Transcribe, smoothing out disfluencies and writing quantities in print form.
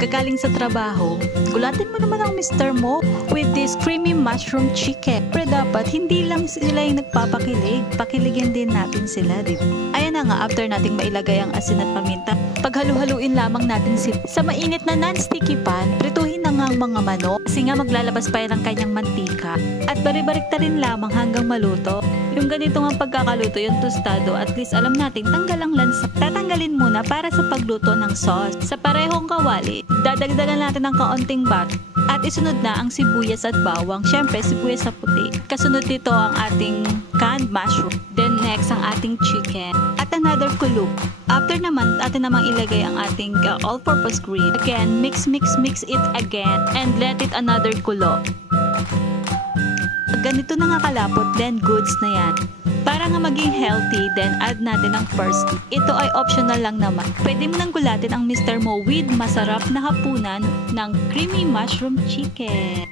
kagaling sa trabaho, gulatin mo naman ang mister mo with this creamy mushroom chicken. Pero dapat hindi lang sila yung nagpapakilig, pakiligin din natin sila, di ba? Ayan na nga, after nating mailagay ang asin at paminta, paghalu-haluin lamang natin sila sa mainit na non-sticky pan. Prituhin na nga ang mga manok kasi nga maglalabas pa yan ang kanyang mantika at bari-barik ta rin lamang hanggang maluto. Yung ganito nga pagkakaluto, yung tostado, at least alam natin tanggal ang lansa. Tatanggalin muna para sa pagluto ng sauce. Sa parehong kawali, dadagdagan natin ng kaunting butter at isunod na ang sibuyas at bawang. Syempre, sibuyas na puti. Kasunod dito ang ating canned mushroom. Then next, ang ating chicken. At another kulo. After naman, atin namang ilagay ang ating all-purpose green. Again, mix it again and let it another kulo. Ganito na nga kalapot, then goods na yan. Para nga maging healthy, then add natin ang parsley. Ito ay optional lang naman. Pwede mo nang gulatin ang mister mo with masarap na hapunan ng creamy mushroom chicken.